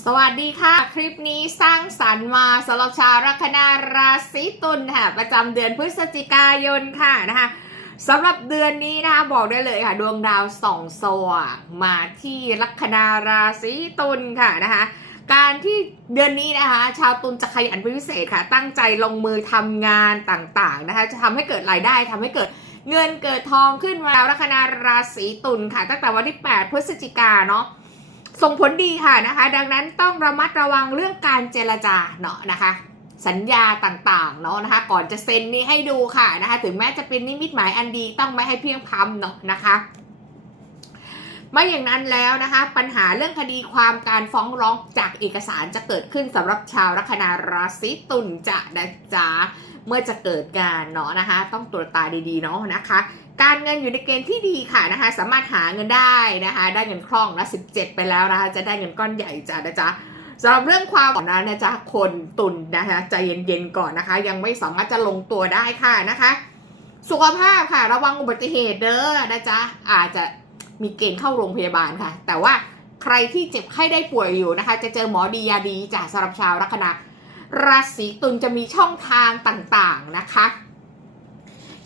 สวัสดีค่ะ คลิปนี้สร้างสรรค์มาสำหรับชาวลัคนาราศีตุลค่ะ ประจำเดือนพฤศจิกายนค่ะนะคะสำหรับเดือนนี้นะคะบอกได้เลยค่ะดวงดาวส่องสว่างมาที่ลัคนาราศีตุลค่ะนะคะการที่เดือนนี้นะคะ ชาวตุลจะขยันเป็นพิเศษค่ะ ตั้งใจลงมือทำงานต่างๆนะคะ จะทำให้เกิดรายได้ทำให้เกิดเงินเกิดทองขึ้นมาลัคนาราศีตุลค่ะ ตั้งแต่วันที่ 8 พฤศจิกาเนาะ ส่งผลดีค่ะนะคะ ดังนั้นต้องระมัดระวังเรื่องการเจรจาเนาะนะคะ สัญญาต่างๆเนาะนะคะ ก่อนจะเซ็นนี่ให้ดูค่ะนะคะ ถึงแม้จะเป็นนิมิตหมายอันดีต้องไม่ให้เพียงพำเนาะนะคะ ไม่อย่างนั้นแล้วนะคะ ปัญหาเรื่องคดีความการฟ้องร้องจากเอกสารจะเกิดขึ้นสำหรับชาวลัคนาราศีตุลจะนะจ๊ะเมื่อจะเกิดการเนาะนะคะ ต้องตรวจตาดีๆเนาะนะคะ การเงินอยู่ในเกณฑ์ที่ดีค่ะนะคะ สามารถหาเงินได้นะคะ ได้เงินคล่องนะ17 ไปแล้วนะคะ จะได้เงินก้อนใหญ่จ้ะนะจ๊ะสำหรับเรื่องความก่อนนะนะจ๊ะคนตุนนะคะใจเย็นๆก่อนนะคะ ยังไม่สามารถจะลงตัวได้ค่ะนะคะ สุขภาพค่ะระวังอุบัติเหตุเด้อนะจ๊ะอาจจะ มีเกณฑ์เข้าโรงพยาบาลค่ะ แต่ว่าใครที่เจ็บไข้ได้ป่วยอยู่นะคะ จะเจอหมอดียาดีจากสำหรับชาวลัคนาราศีตุลจะมีช่องทางต่างๆนะคะ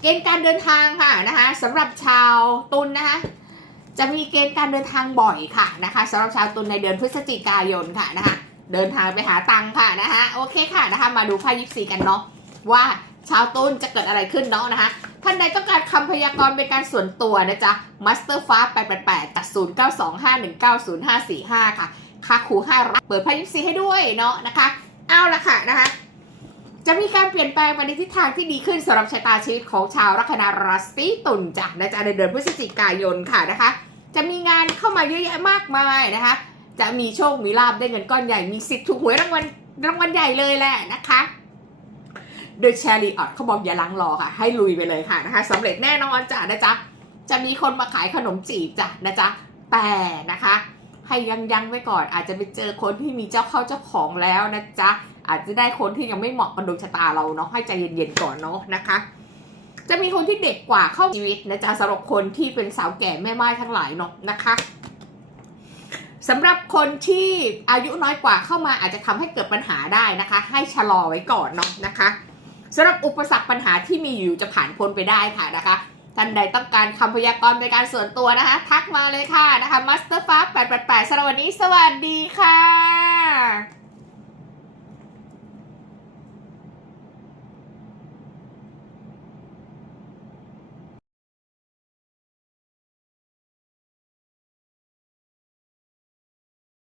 เกณฑ์การเดินทางค่ะนะคะสำหรับชาวตุลนะคะจะมีเกณฑ์การเดินทางบ่อยค่ะนะคะสำหรับชาวตุลในเดือนพฤศจิกายนค่ะนะคะเดินทางไปหาตังค์ค่ะนะคะโอเคค่ะนะคะมาดูไพ่ยิปซีกันเนาะว่า ชาวตุลจะเกิดอะไรขึ้นเนาะนะคะ ท่านใดต้องการคำพยากรณ์เป็นการส่วนตัวนะจ๊ะมาสเตอร์ฟ้า888จาก0925190545 ค่ะค่าครู5รับเปิดไพ่ยิปซีให้ด้วยเนาะนะคะ เอาละค่ะนะคะจะมีการเปลี่ยนแปลงไปในทิศทางที่ดีขึ้นสำหรับชะตาชีวิตของชาวลัคนาราศีตุลจ้ะนะจ๊ะในเดือนพฤศจิกายนค่ะนะคะ จะมีงานเข้ามาเยอะแยะมากมายนะคะ จะมีโชคมีลาบได้เงินก้อนใหญ่มีสิทธิ์ถูกหวยรางวัลรางวัลใหญ่เลยแหละนะคะ โดยแชรีออตเขาบอกอย่าลังรอค่ะ ให้ลุยไปเลยค่ะนะคะสำเร็จแน่นอนจ้ะนะจ๊ะจะมีคนมาขายขนมจีบจ้ะนะจ๊ะแต่นะคะ ให้ยังยังไว้ก่อน อาจจะไปเจอคนที่มีเจ้าเข้าเจ้าของแล้วนะจ๊ะอาจจะได้คนที่ยังไม่เหมาะกับดวงชะตาเราเนาะให้ใจเย็นๆก่อนเนาะนะคะ จะมีคนที่เด็กกว่าเข้าชีวิตนะจ๊ะสำหรับคนที่เป็นสาวแก่แม่ไม้ทั้งหลายเนาะนะคะสำหรับคนที่อายุน้อยกว่าเข้ามาอาจจะทำให้เกิดปัญหาได้นะคะ ให้ชะลอไว้ก่อนเนาะนะคะ สำหรับอุปสรรคปัญหาที่มีอยู่จะผ่านพ้นไปได้ค่ะนะคะ ท่านใดต้องการคำพยากรณ์เป็นการส่วนตัวนะคะ ทักมาเลยค่ะนะคะ Master ฟ้า888สำหรับวันนี้สวัสดีค่ะ